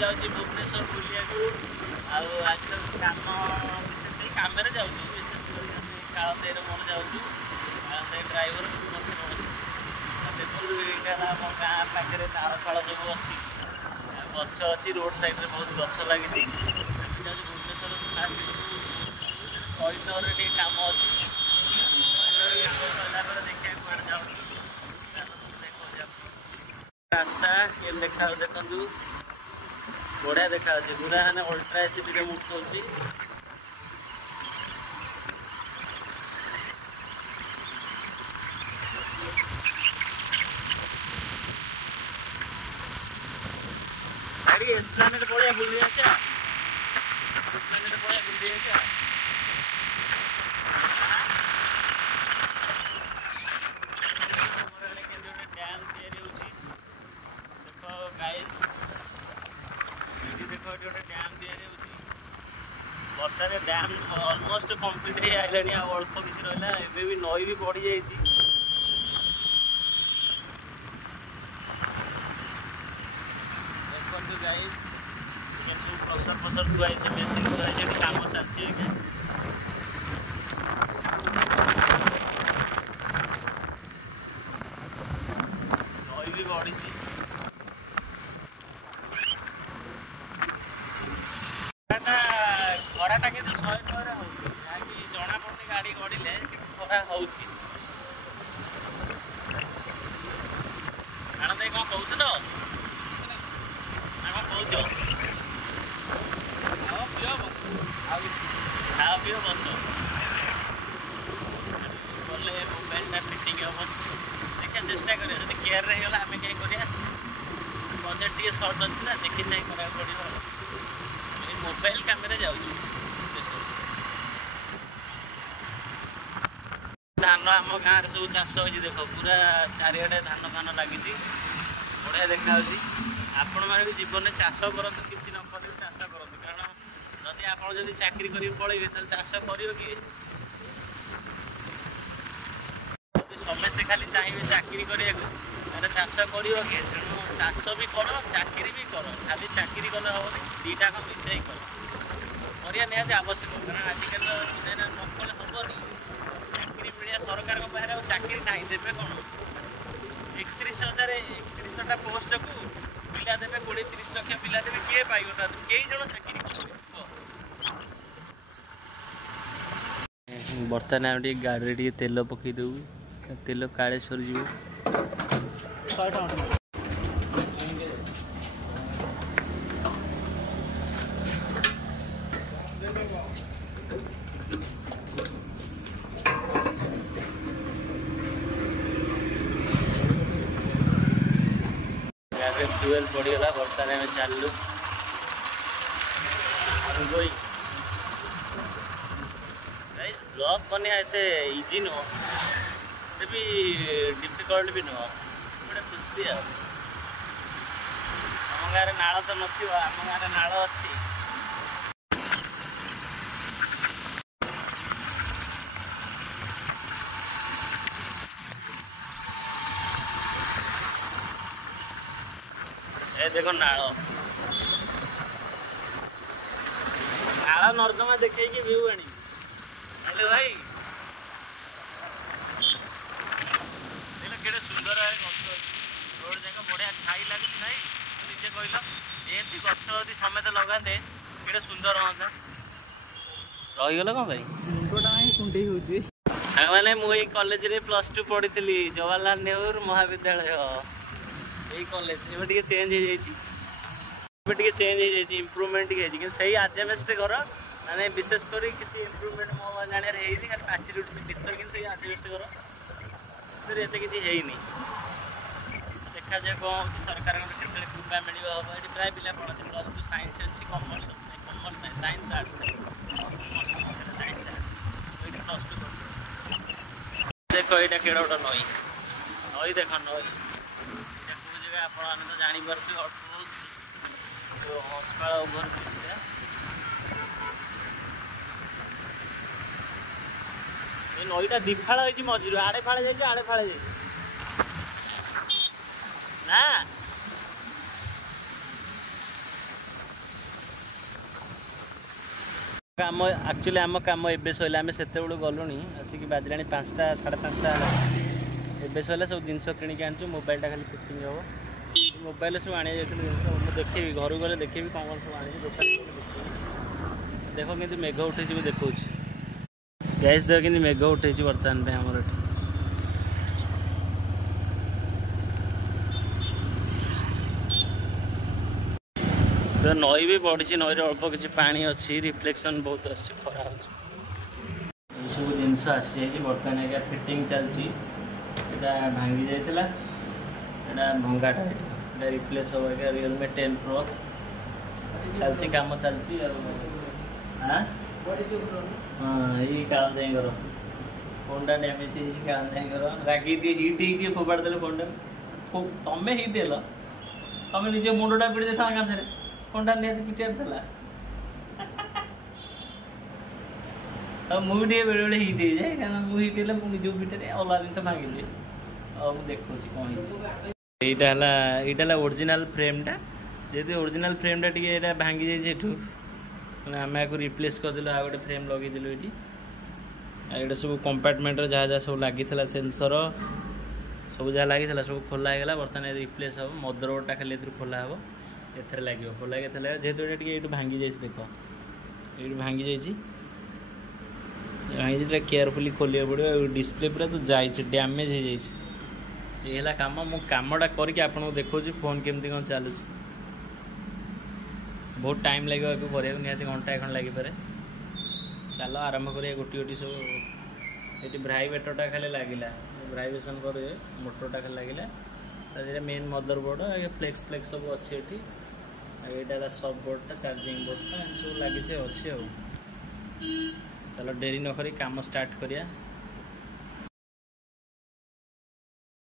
जाऊँ भुवनेश्वर बुलिया आज कम विशेष कम जाऊँ विशेष कालदेर मोर जाऊँ कालदे ड्राइवर देखो यहाँ आम गाँ पाखे नाड़ फाड़ सब अच्छी गछ अच्छी रोड साइड में बहुत गछ लगी भुवनेश्वर फास्ट सहीनगर कम अच्छी सहीनगर कम सरला देखा कौन जाऊँ रास्ता ये देखा देखु बढ़िया देखा पूरा मैंने अल्ट्रा एसिड रे उठौछि गाड़ी एस्प्लेनेड पड़े बुली आसा एस्प्लेनेड पड़े बुली आसा डैम तैयारी होछि देखो गाइस देखो गोटे डैम तैयारी होछि बर्तारे डैम ऑलमोस्ट कंप्लीट हे आइलानी आ अल्प किसी रहला एबे भी नई भी बढ़ी जाइछि देखो गाइस ये सब प्रेशर दुआई से मेसिन दुआई से काम चलछि नई भी बढ़ी खराटा के तो 100 जना पड़े गाड़ी गड़े खरा हो आनंद कौन कौच ना कौच खाओ पीओ बस गले मोबाइलटा फिटिंग हम देखा चेष्टा करें जब केयर रहीगला आम कहीं करा बजेट टे सर्ट अच्छी ना देखी चाह करा पड़ो मोबाइल कैमेरा जाऊँ धान आम गाँव सब चाष हो देख पूरा चारिआडे धान फान लगी बढ़िया देखा आपण मैंने भी जीवन में चाष करूँ किसी न कर चाष करूँ कारण जदि आप चाकरी कर पलैबे चाष कर समस्ते खाली चाहिए चाकरी करा चाष कर तेणु चाष भी कर चाकरी भी कर खाली चाकरी कले हम दीटा मिसई कर निहाती आवश्यक कारण आजिकल दुनिया नकले हेनी चाकरी मिलिया सरकार पाखे चाकरी ना देवे कौन 31,000 पोस्ट को पिला देवे 20-30 लाख पिला देवे किए पाइबा कई जन चाकरी बर्तमान आम गाड़ी टे तेल पकई देव तेल काले सरीज 100 टका फ्यूएल पड़गला बर्तमान में चलू ब्लॉग बनिया एते इजी नुह भी डिफिकल्ट भी नुह गोटे खुशी आम गाँव नाल तो नम गाँव नाल अच्छी देखो नाल नाल नर्दमा देखे व्यू आनी भाई देख के सुंदर रोड जाक बढ़िया छाई लगे भाई निजे कहल एमती गछ यदि समेत लगाते के सुंदर हाँ रहीगल कौन भाई मुंडटा ही कुंडे हो मैंने मुझे कॉलेज रे +2 पढ़ी जवाहरलाल नेहरू महाविद्यालय यही कॉलेज ए चेंज हो चेंज हो इम्प्रूवमेंट सही आजबेस्ट घर माने विशेषकर किसी इम्प्रूवमेंट मो जाने खाली पाचेरी उठी भर कि सही आजबेस्ट घर सर एत कि देखा जाए कौन सरकार कृपा मिल हम ये प्राय पिला पढ़ते +2 साइंस अच्छी कॉमर्स नहीं साइंस आर्ट्स साइंस आर्ट्स +2 देखो ये केड़ा गोटे नई नई देख नई आप तो जापे अल्प हंसपाल ओभर ब्रिज नईटा दिफाड़ हो मझिर आड़े फाड़े जाए आड़े फाड़े जाए ना काम एक्चुअली आम कम एबे सैला आम से गलुनी आसिक बाजिला 5टा 5:30 एबे सैला सब जिन किणिक आनी मोबाइलटा खाली फिटिंग हम मोबाइल सब आने जाइए देखी घर गले देखी कौन कौन सब आनी दुकान देख कि मेघ उठे देखा गैस देख कि मेघ उठे बर्तमान पे आमर तो नई भी बढ़ी नई अल्प किसी पानी अच्छी रिफ्लेक्शन बहुत अच्छी खरा सब जिनस आसी जाइए बर्तमान एक फिटिंग चलती भांगी जाता यहाँ भंगाटा ये रिप्लेस हो Realme 10 Pro चलती कम चलती हाँ ये कारण देर फोन टा डैमेज कारण देर रागी हिट ही फोपाड़ दे फोन टा तुम्हें हिट देल तुम्हें निज मुंडा पिटी था कांधे फोन टा निहत पिटार था मुझे बेले बेले हिट हो जाए क्या हिट है निज पिटे अलग जिन भांगी दिए और मुझे देखा कौन यहाँ ओरिजिनल फ्रेमटा जेहतु ओरिजिनल फ्रेमटा टी भांगी जाइए आम या रिप्लेस करदेलु आ गए फ्रेम लगेदेलु ये सब कंपार्टमेंट जहाँ जहाँ सब लगी सेंसर सब जहाँ लगी सब खोला होगा बर्तमान रिप्लेस हम मदरबोर्डटा खाली खोला हम एथर लगे खोला जेहतु ये भांगी जाइए देख ये भांगी जाइए भांगी केयरफुली खोलिया पड़ो डिस्प्ले पूरा तो जाइए डैमेज हो जाइए ये कम मु कमटा करके आपको देखा फोन केमती कौन चलू बहुत टाइम लगे निहत घंटा खंड लगे चलो आरंभ करिए गोटी गोटी सब ये ब्राइवेटरटा खाली लगे ब्राइवेसन कर मोटरटा खाली लगे मेन मदरबोर्ड फ्लेक्स फ्लेक्स सब अच्छे ये सब बोर्डटा चार्जिंग बोर्डटा सब लगे अच्छे चलो डेरी नक कम स्टार्ट करिया।